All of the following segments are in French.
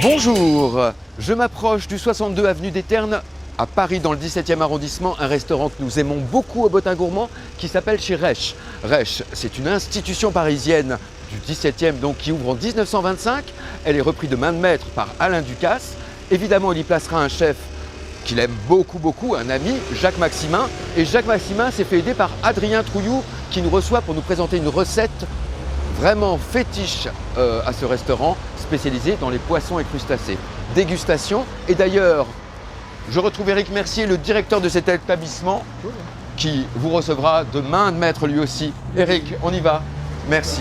Bonjour, je m'approche du 62 avenue des Ternes à Paris dans le 17e arrondissement, un restaurant que nous aimons beaucoup au Bottin Gourmand qui s'appelle chez Rech. Rech, c'est une institution parisienne du 17e donc qui ouvre en 1925. Elle est reprise de main de maître par Alain Ducasse. Évidemment, il y placera un chef qu'il aime beaucoup, un ami, Jacques Maximin. Et Jacques Maximin s'est fait aider par Adrien Trouillou qui nous reçoit pour nous présenter une recette vraiment fétiche à ce restaurant spécialisé dans les poissons et crustacés. Dégustation. Et d'ailleurs, je retrouve Éric Mercier, le directeur de cet établissement, qui vous recevra de main de maître lui aussi. Éric, on y va. Merci.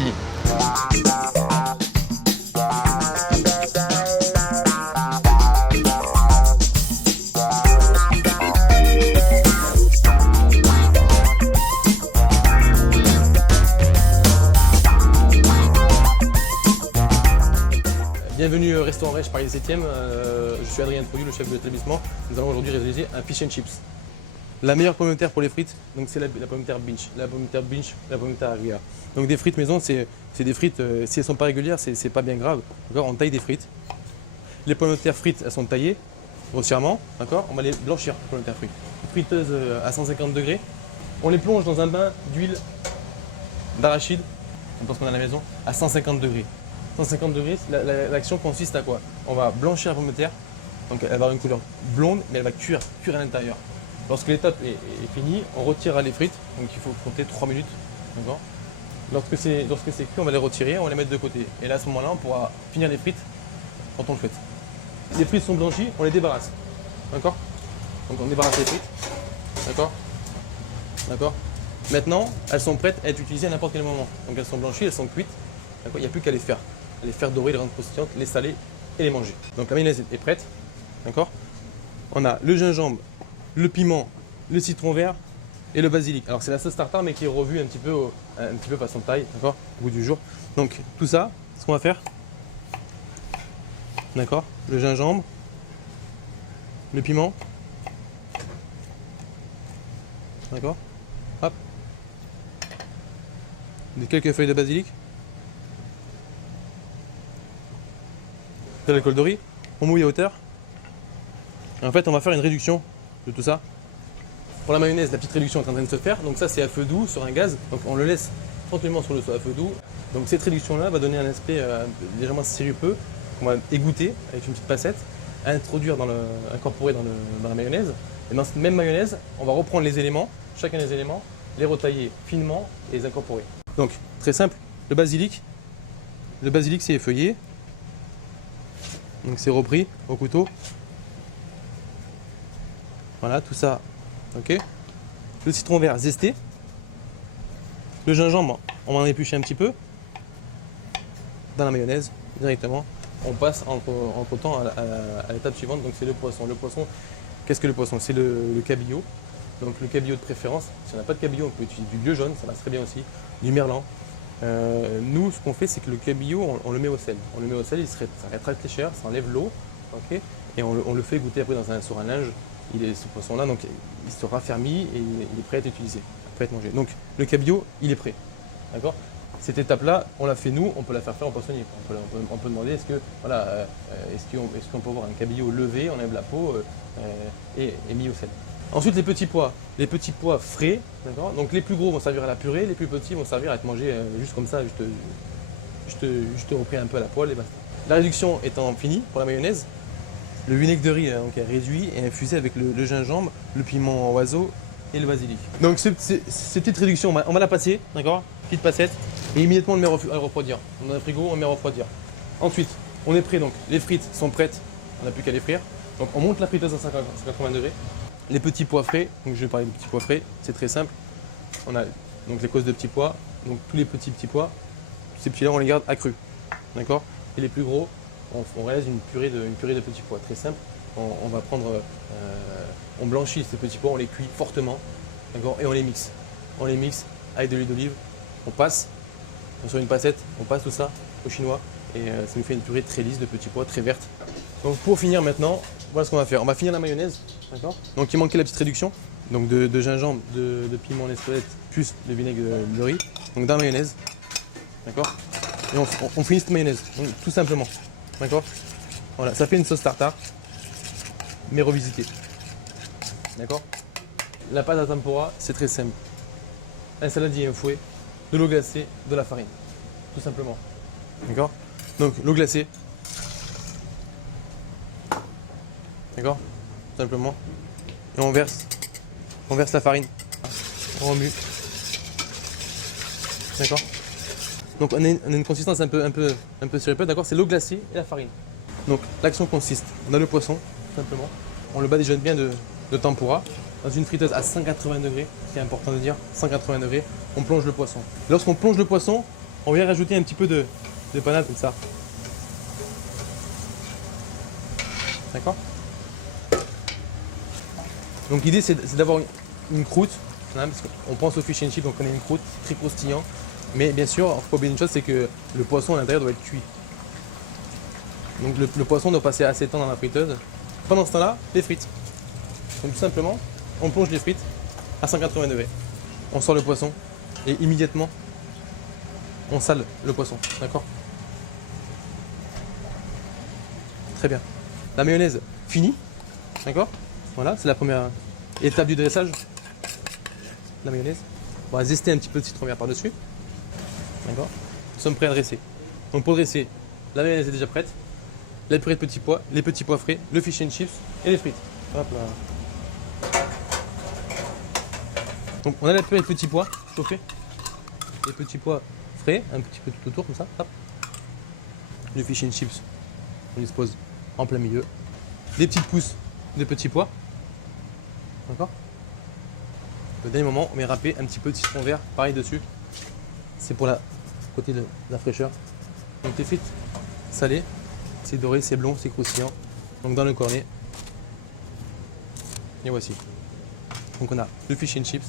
Bienvenue au restaurant Rech Paris 17e, je suis Adrien Trouillou, le chef de l'établissement. Nous allons aujourd'hui réaliser un fish and chips. La meilleure pomme de terre pour les frites, donc c'est la pomme de terre Binch, la pomme de terre Aguiar. Donc des frites maison, c'est des frites, si elles ne sont pas régulières, c'est pas bien grave. On taille des frites. Les pommes de terre frites, elles sont taillées grossièrement, on va les blanchir, les pommes de terre frites. Friteuse à 150 degrés. On les plonge dans un bain d'huile d'arachide, on pense qu'on a à la maison, à 150 degrés. 150 degrés, l'action consiste à quoi? On va blanchir la pomme de terre, donc elle va avoir une couleur blonde, mais elle va cuire à l'intérieur. Lorsque l'étape est finie, on retirera les frites, donc il faut compter 3 minutes. Lorsque c'est cuit, on va les retirer, on va les mettre de côté. Et là, à ce moment-là, on pourra finir les frites quand on le souhaite. Les frites sont blanchies, on les débarrasse. D'accord? Donc on débarrasse les frites. D'accord? Maintenant, elles sont prêtes à être utilisées à n'importe quel moment. Donc elles sont blanchies, elles sont cuites. Il n'y a plus qu'à les faire dorer, les rendre croustillantes, les saler et les manger. Donc la mayonnaise est prête, On a le gingembre, le piment, le citron vert et le basilic. Alors c'est la sauce tartare mais qui est revue un petit peu façon taille, au goût du jour. Donc tout ça, ce qu'on va faire, le gingembre, le piment, hop, quelques feuilles de basilic. De l'alcool de riz, on mouille à hauteur. Et en fait, on va faire une réduction de tout ça. Pour la mayonnaise, la petite réduction est en train de se faire. Donc ça, c'est à feu doux sur un gaz. Donc on le laisse tranquillement sur le feu à feu doux. Donc cette réduction-là va donner un aspect légèrement sirupeux qu'on va égoutter avec une petite passette, incorporer dans la mayonnaise. Et dans cette même mayonnaise, on va reprendre les éléments, chacun des éléments, les retailler finement et les incorporer. Donc très simple, le basilic c'est effeuillé. Donc c'est repris au couteau. Voilà, tout ça, Le citron vert zesté. Le gingembre, on va en éplucher un petit peu. Dans la mayonnaise, directement. On passe entre temps à l'étape suivante, donc c'est le poisson. Le poisson, qu'est-ce que le poisson? C'est le cabillaud. Donc le cabillaud de préférence. Si on n'a pas de cabillaud, on peut utiliser du lieu jaune, ça passe très bien aussi. Du merlan. Nous, ce qu'on fait, c'est que le cabillaud, on le met au sel. On le met au sel, ça rétracte les chairs, ça enlève l'eau, et on le fait goûter après sur un linge. Ce poisson-là, donc il se raffermit et il est prêt à être utilisé, prêt à être mangé. Donc le cabillaud, il est prêt. Cette étape-là, on l'a fait nous, on peut la faire au poissonnier. On peut demander est-ce qu'on peut avoir un cabillaud levé, on enlève la peau et mis au sel. Ensuite, les petits pois frais, donc les plus gros vont servir à la purée, les plus petits vont servir à être mangés juste comme ça, juste repris un peu à la poêle et basta. La réduction étant finie pour la mayonnaise, le vinaigre de riz est réduit et infusé avec le gingembre, le piment oiseau et le basilic. Donc cette petite réduction, on va la passer, petite passette, et immédiatement on le met à refroidir. On a un frigo, on le met à refroidir. Ensuite, on est prêt, donc les frites sont prêtes, on n'a plus qu'à les frire. Donc on monte la friteuse à 180 degrés. Les petits pois frais, donc je vais parler des petits pois frais, c'est très simple. On a donc les causes de petits pois, donc tous les petits pois, ces petits-là on les garde accrus, Et les plus gros, on réalise une purée de petits pois, très simple. On va prendre, on blanchit ces petits pois, on les cuit fortement, et on les mixe. On les mixe avec de l'huile d'olive, on passe sur une passette, on passe tout ça au chinois, et ça nous fait une purée très lisse de petits pois, très verte. Donc pour finir maintenant, voilà ce qu'on va faire. On va finir la mayonnaise, d'accord? Donc il manquait la petite réduction, donc de gingembre, de piment l'espagnol, plus le vinaigre de riz. Donc dans la mayonnaise, d'accord? Et on finit cette mayonnaise, donc, tout simplement, d'accord? Voilà, ça fait une sauce tartare, mais revisitée, d'accord? La pâte à tempura, c'est très simple. Un saladier, un fouet, de l'eau glacée, de la farine, tout simplement, d'accord? Donc l'eau glacée, d'accord? Tout simplement. Et on verse la farine. On remue. D'accord? Donc on a une consistance un peu sirupeux, d'accord? C'est l'eau glacée et la farine. Donc l'action consiste, on a le poisson, tout simplement. On le badigeonne bien de tempura. Dans une friteuse à 180 degrés, c'est important de dire, 180 degrés, on plonge le poisson. Lorsqu'on plonge le poisson, on vient rajouter un petit peu de panade comme ça. D'accord? Donc l'idée c'est d'avoir une croûte, hein, parce qu'on pense au fish and chip, donc on a une croûte très croustillant. Mais bien sûr, il ne faut pas oublier une chose, c'est que le poisson à l'intérieur doit être cuit. Donc le poisson doit passer assez de temps dans la friteuse. Pendant ce temps-là, les frites. Donc tout simplement, on plonge les frites à 180 degrés. On sort le poisson et immédiatement, on sale le poisson. D'accord? Très bien. La mayonnaise finie. D'accord? Voilà, c'est la première étape du dressage. La mayonnaise. On va zester un petit peu de citron vert par-dessus. D'accord? Nous sommes prêts à dresser. Donc pour dresser, la mayonnaise est déjà prête. La purée de petits pois, les petits pois frais, le fish and chips et les frites. Hop là. Donc on a la purée de petits pois chauffée. Les petits pois frais, un petit peu tout autour comme ça. Hop. Le fish and chips, on les pose en plein milieu. Des petites pousses de petits pois. D'accord? Au dernier moment, on met râper un petit peu de citron vert, pareil dessus. C'est pour la côté de la fraîcheur. Donc les frites salées, c'est doré, c'est blond, c'est croustillant. Donc dans le cornet. Et voici. Donc on a le fish and chips,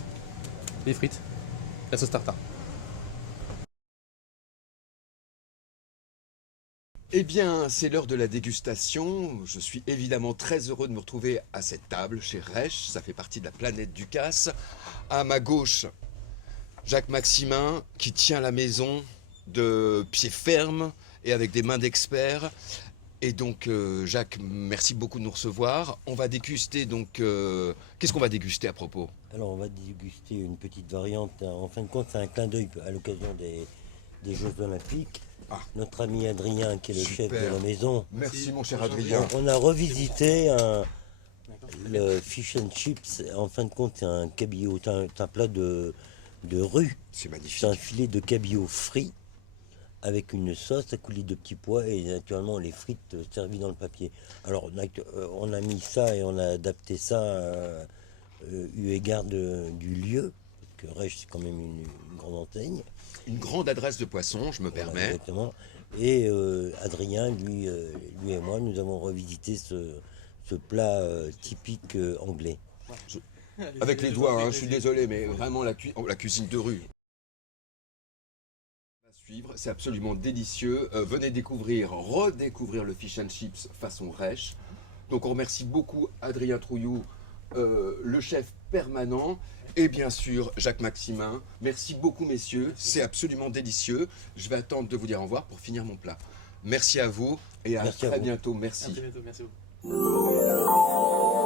les frites, la sauce tartare. Eh bien, c'est l'heure de la dégustation. Je suis évidemment très heureux de me retrouver à cette table chez Resch. Ça fait partie de la planète Ducasse. À ma gauche, Jacques Maximin qui tient la maison de pied ferme et avec des mains d'expert. Et donc, Jacques, merci beaucoup de nous recevoir. On va déguster donc... Qu'est-ce qu'on va déguster à propos? Alors, on va déguster une petite variante. En fin de compte, c'est un clin d'œil à l'occasion des Jeux Olympiques. Ah. Notre ami Adrien, qui est le chef Super. de la maison, Merci mon cher Adrien. on a revisité le fish and chips. En fin de compte, c'est un cabillaud, c'est un plat de rue. C'est magnifique. C'est un filet de cabillaud frit avec une sauce à coulis de petits pois et naturellement les frites servies dans le papier. Alors, on a mis ça et on a adapté ça eu égard du lieu, parce que Resch, c'est quand même une grande enseigne. Une grande adresse de poisson, je me Voilà, permets. exactement. Et Adrien, lui et moi, nous avons revisité ce plat typique anglais. Avec les doigts, hein, je suis désolé, mais vraiment la cuisine de rue. À suivre, c'est absolument délicieux. Venez découvrir, redécouvrir le fish and chips façon Resch. Donc on remercie beaucoup Adrien Trouillou, le chef permanent, et bien sûr Jacques Maximin. Merci beaucoup messieurs, c'est absolument délicieux. Je vais attendre de vous dire au revoir pour finir mon plat. Merci à vous et à Merci à très vous. bientôt. Merci. À très bientôt, merci beaucoup.